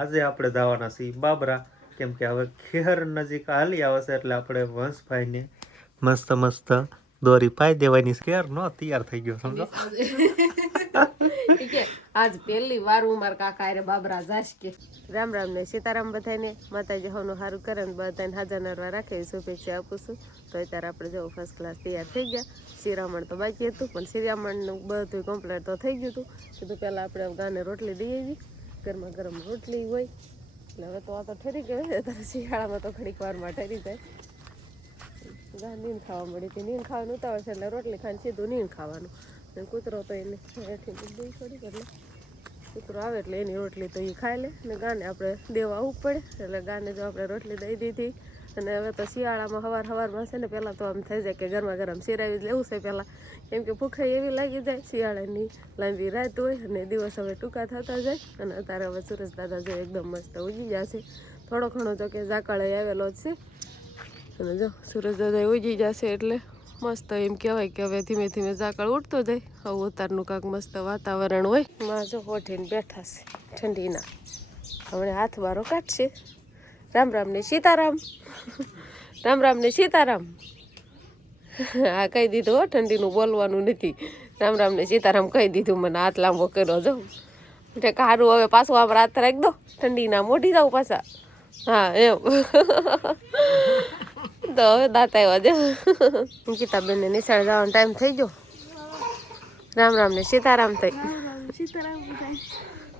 આજે આપણે જવાના છીએ બાબરા. કેમ કે હવે ખેહર નજીક હાલી આવશે એટલે આપણે વંશભાઈને મસ્ત મસ્ત દોરી પાઈ દેવાની ખેર નો તૈયાર થઈ ગયો, સમજો? આજ પહેલી વાર હું કાકા હારે બાબરા જાશ કે. રામ રામ ને સીતારામ બધાને. માતાજી હોનું સારું કરે ને બધાને હાજર નરવા રાખે. શુભેચ્છા આપું છું. તો અત્યારે આપણે જો ફર્સ્ટ ક્લાસ તૈયાર થઈ ગયા. શિરામણ તો બાકી હતું, પણ શિરામણનું બધું કમ્પ્લીટ તો થઈ ગયું હતું. કીધું પહેલાં આપણે ગાને રોટલી દઈ આવી ગરમા ગરમ રોટલી હોય. એટલે હવે તો આ તો ઠરી ગયો છે શિયાળામાં તો ઘડીક વારમાં ઠરી જાય. ગા નીંદ ખાવા મળી હતી નીંદ ખાવાનું ઉતાવળ છે એટલે રોટલી ખાઈને સીધું નીંદ ખાવાનું. અને કૂતરો તો એને હેઠી દૂધ થોડીક એટલે. કૂતરો આવે એટલે એની રોટલી તો એ ખાઈ લે. ને ગાને આપણે દેવા આવવું પડે. એટલે ગાને જો આપણે રોટલી દઈ દીધી અને હવે તો શિયાળામાં સવાર સવારમાં છે ને પહેલાં તો આમ થઈ જાય કે ગરમા ગરમ શિરાવી જ લેવું છે પહેલાં. કેમ કે ભૂખાઈ એવી લાગી જાય, શિયાળાની લાંબી રાત હોય અને દિવસ હવે ટૂંકા થતા જાય અને અત્યારે હવે સુરેશ દાદા જો એકદમ મસ્ત ઉગી જશે થોડો ઘણો તો કે ઝાકળ આવેલો જ છે. અને જો સુરેશ દાદા ઉજી જશે એટલે મસ્ત એમ કહેવાય કે હવે ધીમે ધીમે ઝાકળ ઉઠતો જાય. હવે ઉતારનું કાંક મસ્ત વાતાવરણ હોય. માં જો હોઠીને બેઠા છે ઠંડીના. હમણાં હાથ બારો કાઢશે રામ રામ ને સીતારામ. રામ રામ ને સીતારામ. હા કહી દીધું હો ઠંડીનું બોલવાનું નથી. રામ રામ ને સીતારામ કહી દીધું મને હાથ લાંબો કર્યો જો. એટલે કારું હવે પાછું આમ હાથ રાખી દો. ઠંડીના મોઢી જાઉં પાછા. હા એમ. તો હવે દાંત આવ્યા જો. ગીતાબેનને નિશાળ જવાનો ટાઈમ થઈ ગયો. રામ રામ ને સીતારામ થઈ.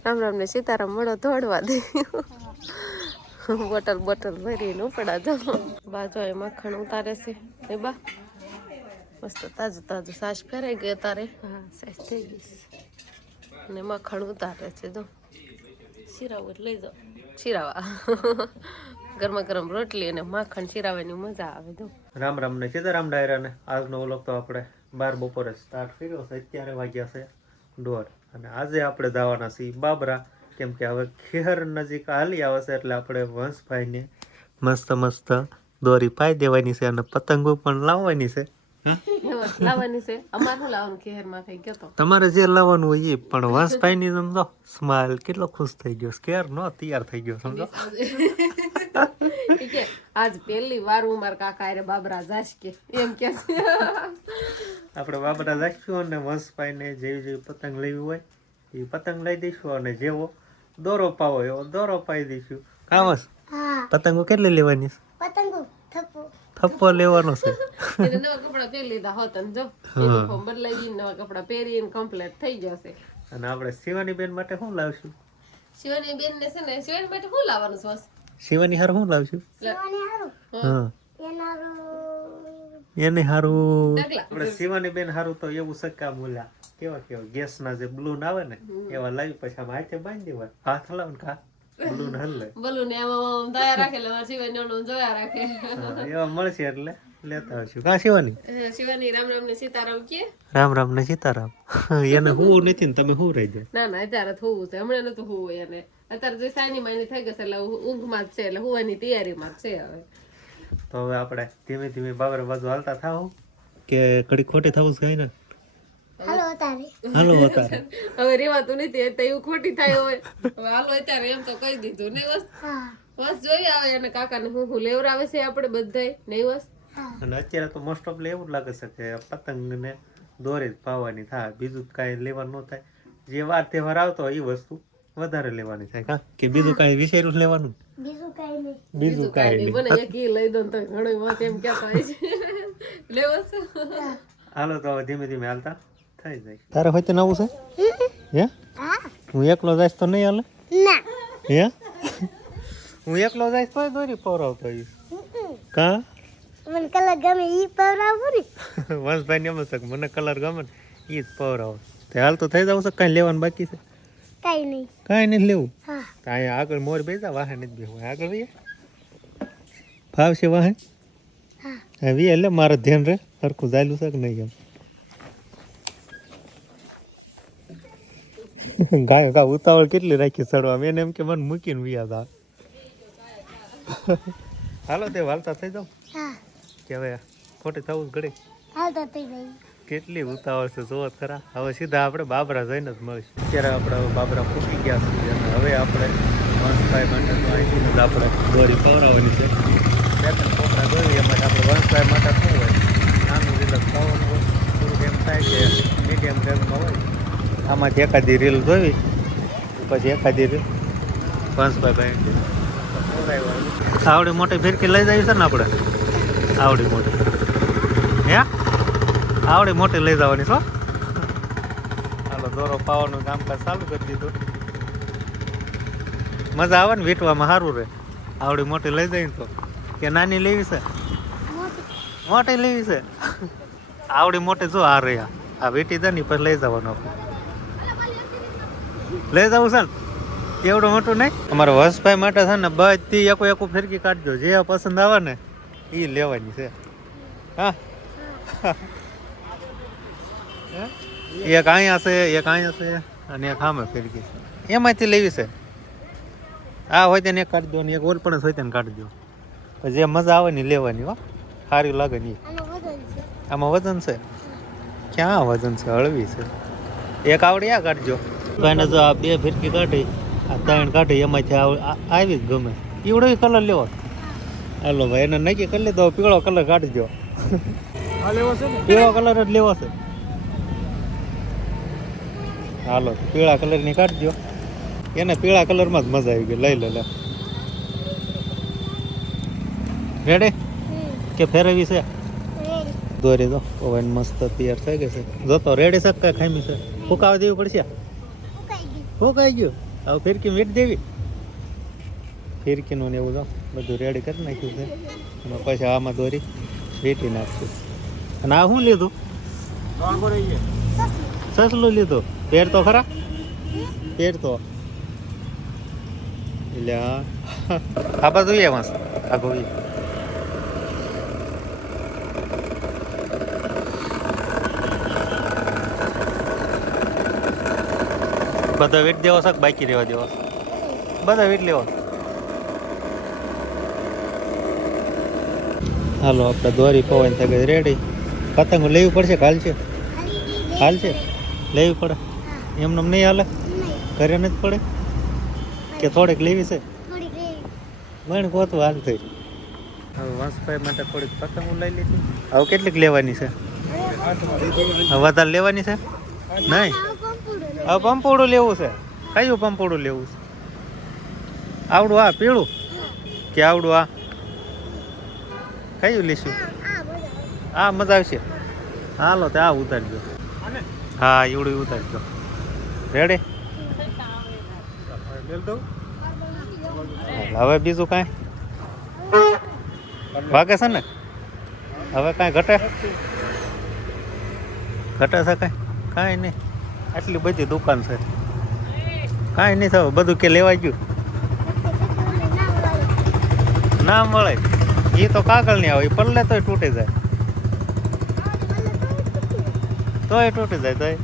રામ રામ ને સીતારામ મળો દોડવા દે. બોટલ બોટલ ભરીને ઉપડા જો બાજુ એ મખણ ઉતારે છે. એ બા, મસ્ત તાજું તાજું સાસ ફેરાઈ ગઈ તારે હા, સાસ થઈ ગઈ અને મખણ ઉતારે છે, જો. શિરાવું લઈ જાઓ. શિરાવા. ગરમા ગરમ રોટલી અને માખણ શિરાવાની મજા આવે, જો. રામ રામ ને સીતારામ ડાયરાને. આજનો ઓલોક તો આપણે બાર બપોરે સ્ટાર્ટ કર્યો છે. અત્યારે વાગ્યા છે દોઢ. અને આજે આપણે જવાના છીએ બાબરા. કેમ કે હવે ખેર નજીક હાલી આવશે એટલે આપણે વંશભાઈને મસ્ત મસ્ત દોરી પાઈ દેવાની છે અને પતંગો પણ લાવવાની છે. હા? લાવવાની છે. અમારે શું લાવવાનું ખેરમાં થઈ ગયો તો તમારે જે લાવવાનું હોય એ પણ વંશભાઈ ની સમજો સ્માઇલ કેટલો ખુશ થઈ ગયો સ્કેર નો તૈયાર થઈ ગયો સમજો. આજ પહેલી વાર હું મારા કાકા હારે બાબરા જાશ કે એમ કે છે. આપણે બાબરા જાશું અને વંશભાઈને જેવી જેવી પતંગ લેવી હોય એ પતંગ લઈ દઈશું અને જેવો દોરો પાવો એવો દોરો પાઈ દઈશું. કામસ? પતંગો કેટલી લેવાની? પતંગો થપ્પો. લેવાનો છે. એને નવા કપડા પહેરી લીધા હોત ને જો યુનિફોર્મ બદલાઈ ગઈ નવા કપડા પહેરીને કમ્પ્લીટ થઈ જશે. અને આપણે શિવાની બેન માટે શું લાવશું? શિવાની બેન ને છે ને શિવાની માટે શું લાવવાનું છે? શિવાની હાર શું લાવશું? હા. એને હારું આપણે શિવાની બેન હારું તો એવું સક્કા બોલ્યા કેવા કેવા ગેસના જે બલૂન આવે ને એવા લાવી પછી આમ હાથે બાંધી દેવા હાથ લાવ ને કા બલૂન હલ્લે બલૂન એમાં દયા રાખે એટલે શિવાની જોયા રાખે. એવા મળશે એટલે લેતા આવશું. કા શિવાની? શિવાની રામ રામ ને સીતારામ કે? રામ રામ ને સીતારામ. એને હું નથી ને તમે હું રહી જાય? ના ના અત્યારે હોવું છે. હમણાં નતું હોવું એને. અત્યારે જો સાની માની થઈ ગશે એટલે ઊંઘમાં જ છે એટલે હોવાની તૈયારીમાં જ છે હવે. તો હવે આપણે ધીમે ધીમે બાબર બાજુ હાલતા થાવ કે કડી ખોટી થવું છે કઈ ને હાલો અતારે. હવે રેવાતું નથી એટલે એવું ખોટી થાય હોય હવે હાલો અત્યારે એમ તો કહી દીધું. નહીં બસ બસ જોઈ આવે અને કાકાને હું હું લેવરાવે છે આપણે બધાય નહીં બસ અને અત્યારે તો મોસ્ટ ઓફ એવું જ લાગે છે કે પતંગ ને દોરી જ પાવાની થાય. બીજું કાંઈ લેવાનું ન થાય. જે વાર તહેવાર આવતો હોય એ વસ્તુ. વધારે લેવાની થાય કા? કે બીજું કાંઈ વિશેરું લેવાનું? બીજું કાંઈ નહીં. મને એક ઈ લઈ દો ને તો ઘણો વાત એમ કે થાય છે. લેવો છે? હાલો તો હવે ધીમે ધીમે હાલતા. થઈ જાય. તારે હોય નવું છે? હે? હું એકલો જઈશ તો નહીં હાલે? હે? હું એકલો જઈશ તો દોરી પવરાવતો હોઈશ કા? મને કલર ગમે ઈ પવરાવું ને. વંશભાઈ ને એમ મને કલર ગમે ને એ જ પવરાવો. તે હાલ તો થઈ જવું છે કાંઈ લેવાનું બાકી છે. કઈ નહીં. કાંઈ નહીં લેવું? હા. અહીંયા આગળ મોર બેસા વાહે નથી બેસવું આગળ વીએ ફાવશે વાહે હા. હા વી એટલે મારે ધ્યાન રહે સરખું ચાલ્યું છે કે નહીં એમ? ગાય ગા ઉતાવળ કેટલી રાખી ચડવા? એને એમ કે મને મૂકીને વિયા હતા હાલો તે વાલતા થઈ જાઓ. હા. કે હવે ખોટી થવું ઘડી. હાલતા થઈ ગઈ કેટલી ઉતાવળ છે જોવો ખરા. હવે સીધા આપણે બાબરા જઈને જ મળીશું. અત્યારે આપણે બાબરા ફૂટી ગયા છીએ અને હવે આપણે વંશભાઈ તો અહીંથી જ આપણે દોરી પવરાવવાની છે. બે ત્રણ કોપરા દોરી એમાં આપણે વંશભાઈ માટે શું હોય? નાનું રીલ ખાવાનું હોય. એમ થાય કે મીડિયમ રેન્જમાં હોય. આમાંથી એકાદી રીલ જોઈ પછી એકાદી રીલ વંશભાઈ ભાઈ આવડી મોટી ફિરકી લઈ જાય છે ને આપણે? આવડી મોટી. આવડી મોટી લઈ જવાની છો? હાલો દોરો પાવાનું કામકાજ ચાલુ કરી દીધું. મજા આવે ને વીંટવામાં સારું રહે. આવડી મોટી લઈ જાય તો. કે નાની લેવી છે? મોટી. લેવી છે? આવડી મોટી જો આ રહ્યા. આ વીંટી જાય ને પછી લઈ જવાનું આપણે. લઈ જવું છે ને એવડું મોટું નહીં? અમારા વંશભાઈ માટે છે ને બધી એકું એકું ફેરકી કાઢજો. જે પસંદ આવે ને એ લેવાની છે. હા. એક અહીંયા છે એક અહીંયા છે અને એક આમે ફિરકી છે. એમાંથી લેવી છે. આ હોય તેને એક કાઢી દો ને એક ઓલ પણ હોય તેને કાઢી દો. જે મજા આવે ને લેવાની હો. સારી લાગે ને આમાં વજન છે. ક્યાં વજન છે? હળવી છે. એક આવડી આ કાઢજો. તો એને જો આ બે ફિરકી કાઢી આ ત્રણ કાઢી એમાંથી આવ- આવી જ ગમે. ઈવડો કલર લેવો. હાલો ભાઈ એને નક્કી કરી લીધો પીળો કલર કાઢજો. પીળો કલર જ લેવો છે. હાલો પીળા કલરની કાઢજો. એને પીળા કલરમાં જ મજા આવી ગઈ લઈ લે લે. રેડી કે ફેરવી છે? દોરી દો. ઓવન મસ્ત તૈયાર થઈ ગઈ છે. જો તો રેડી છે કઈ ખામી છે? ફૂકાવા દેવી પડશે? ફૂંકાઈ ગયું. ફૂકાઈ ગયું? હવે ફિરકી મીટ દેવી. ફિરકીનું ને એવું તો બધું રેડી કરી નાખ્યું છે. અને પછી આમાં દોરી વીટી નાખશું. અને આ શું લીધું? સસલું લીધું. પેર તો ખરા? પેર તો. એટલે હા બધું એ વાંસ આગો ઈ. બધા વીટ દેવો છે બાકી રહેવા દેવો? બધા વીટ લેવો. હાલો આપણે દોરી પવન થઈ રેડી પતંગ લેવી પડશે કાલ છે. હાલ છે? લેવી પડે? એમને નહીં હાલે? ઘરે નથી પડે? કે થોડીક લેવી છે? થોડીક કોતું ગોતું હાલ થઈ. હવે વંશભાઈ માટે થોડીક પતંગો લઈ લીધી. હવે કેટલીક લેવાની છે? હવે વધારે લેવાની છે? નહીં. હવે પંપોડું લેવું છે? કયું પંપોડું લેવું છે? આવડું આ પીળું? કે આવડું આ? કયું લેશું? આ મજા આવશે. હાલો તે આ ઉતારજો. હા એવડું ઉતારજો રેડી હવે બીજું કાંઈ? વાગે છે ને? હવે કાંઈ ઘટે? ઘટે છે કાંઈ? કાંઈ નહીં. આટલી બધી દુકાન છે. કાંઈ નહીં થયું. બધું કે લેવાઈ ગયું. ના મળે. એ તો કાગળ નહીં આવે. પલ્લે તોય તૂટી જાય. તોય તૂટી જાય તોય.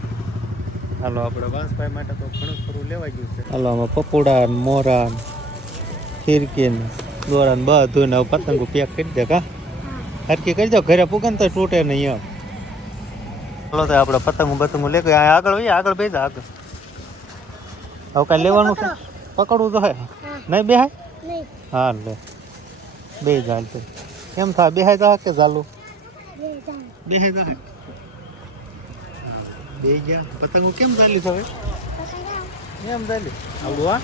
હાલો આપણે વાંસભાઈ માટે તો ઘણું ખરું લેવાઈ ગયું છે. હાલો આમાં પપોડા ને મોરા ને ફિરકી ને દોરા બધું ને પતંગો પેક કરી દે કા? હરકી કરી દો ઘરે પૂગે તો તૂટે નહીં એમ. ચાલો તો આપણે પતંગો બતંગો લે ગયા આગળ હોય આગળ બેસા આગળ. હવે કાંઈ લેવાનું છે? પકડવું તો હે. નહીં બેહાય? હા લે. બે જાલ તો કેમ થાય બેહાય તો કે ચાલુ બેહાય તો બે ગયા. પતંગો કેમ ચાલી હવે? એમ ચાલી. આવડું આ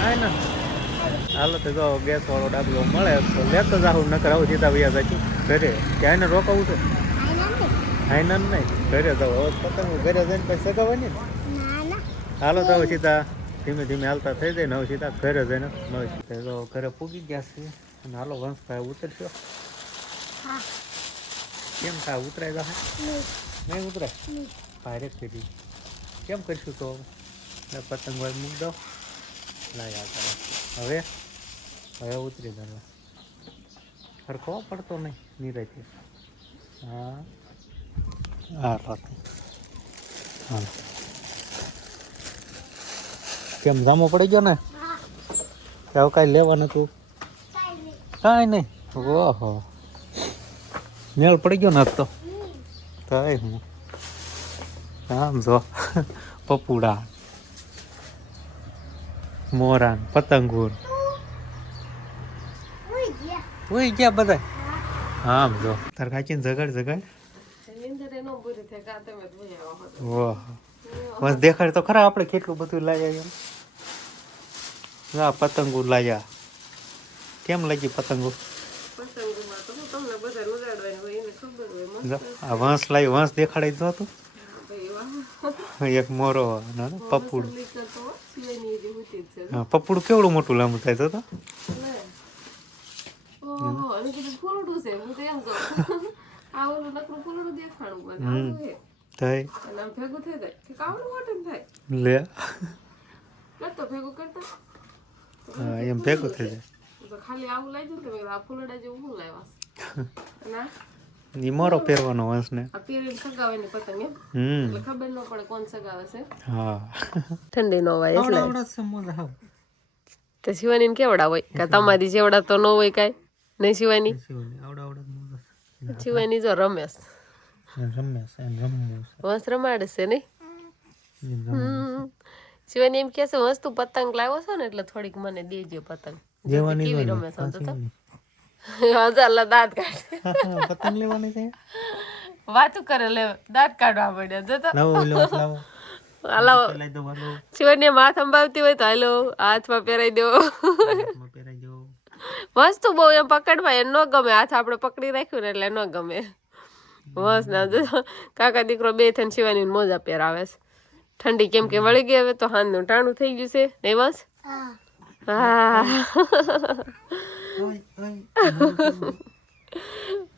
હા, ને. હાલો, તો જો ગેસ વાળો ડાબલો મળે, તો લેતો જાહું નકર આવું સીધા વૈયા જાય ઘરે. ક્યાં ને રોકાવું છે? હાઈના નહીં. ઘરે તો હવે પતંગ ઘરે જઈને પછી સગાવવાની ને? હાલો, તો સીધા ધીમે ધીમે હાલતા થઈ જાય ને હવે સીધા ઘરે જઈને તો ઘરે પૂગી ગયા છે અને હાલો, વંશભાઈ ઉતરશો. હા કેમ થા ઉતરાય જશે નહીં ઉતરાય? ભારે કરી કેમ કરીશું તો? હવે પતંગ વાર મૂક દો. લાયા આ હવે? હવે ઉતરી જવા સરખો પડતો નહીં નીરજથી હા. હા હા. કેમ જામો પડી ગયો ને? હા. કે હવે કાંઈ લેવાનું તું કાંઈ નહીં. કાંઈ નહીં. ઓહો. મેળ પડી ગયો ને તો? થાય હું આમ જો. પપુડા. મોરાન પતંગુર ઉઈ ગયા બધા? આમ જો. તાર કાચીને ઝઘડ. વાહ બસ દેખાડ તો ખરા આપણે કેટલું બધું લાયા એમ. પતંગો લાયા. કેમ લાગી પતંગો પતંગોમાં તો શું તમને બધા ઉડાડવાની હોય એને ખબર હોય મસ્ત જો, આ વાંસ લાવી વાંસ દેખાડી જો તું એક મોરો પપુડ. હોતી પપુડ કેવડું મોટું લાંબુ થાય તો? એમ ભેગું થઈ જાય. ખાલી આવું લાવી ને તો આ ફૂલડા જેવું હું લાવ્યા અને આ- ઈ મોરો પહેરવાનો વાંસ ને આ પહેરીને પતંગ એમ એટલે ખબર ન પડે કોણ સગાવે છે હા ઠંડી નો હોય એટલે આવડા સમોસા હાવ તો શિવાની કેવડા હોય કે તમારી જેવડા તો ન હોય કાઈ નહીં શિવાની આવડા આવડા શિવાની જો રમેશ રમે છે એમ વંશ રમાડે છે નહીં. શિવાની એમ કે છે વસ્તુ પતંગ લાવ્યો છો ને એટલે થોડીક મને દેજો પતંગ જેવાની કેવી હોય ને, હજારલા દાંત કાઢ. પતંગ લેવાની છે? વાતું કરે લે દાંત કાઢવા પડ્યા જો તો. લાવો લાવો હાલો. શિવાની હાથ અંબાવતી હોય તો હાલો હાથમાં પહેરાઈ દો. વસ્તુ બહુ એમ પકડવા એ ન ગમે. હાથ આપણે પકડી રાખ્યું ને એટલે ન ગમે. મસ્ત ના કાકા દીકરો બે થઈને શિવાની મોજા પહેરાવે છે. ઠંડી કેમ કે વળી ગઈ હવે તો હાથનું ટાણું થઈ ગયું છે. નહીં બસ? હા.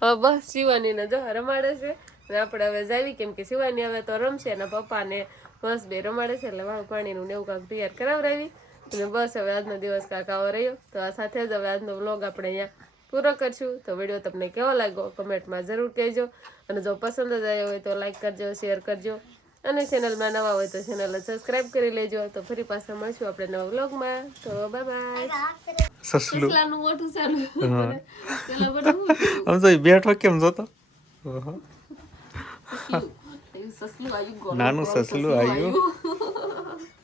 હા. બસ શિવાનીને જો રમાડે છે. અને આપણે હવે જાવી કેમ કે શિવાની હવે તો રમશે અને પપ્પાને બસ બે રમાડે છે એટલે વાળું પાણીનું ને એવું કાંક તૈયાર કરાવડાવી. અને બસ હવે આજનો દિવસ કાંક આવો રહ્યો. તો આ સાથે જ હવે આજનો વ્લોગ આપણે અહીંયા પૂરો કરશું. તો વીડિયો તમને કેવો લાગ્યો કમેન્ટમાં જરૂર કહેજો. અને જો પસંદ જ આવ્યો હોય તો લાઈક કરજો શેર કરજો. અને ચેનલમાં નવા હોય તો ચેનલ સબસ્ક્રાઈબ કરી લેજો. તો ફરી પાછા મળશું આપણે નવા વ્લોગમાં તો બાય બાય સસલું. સસલાનું મોઢું ચાલુ પેલા બધું? આમ તો બેઠો કેમ જોતો? નાનું સસલું આવ્યું.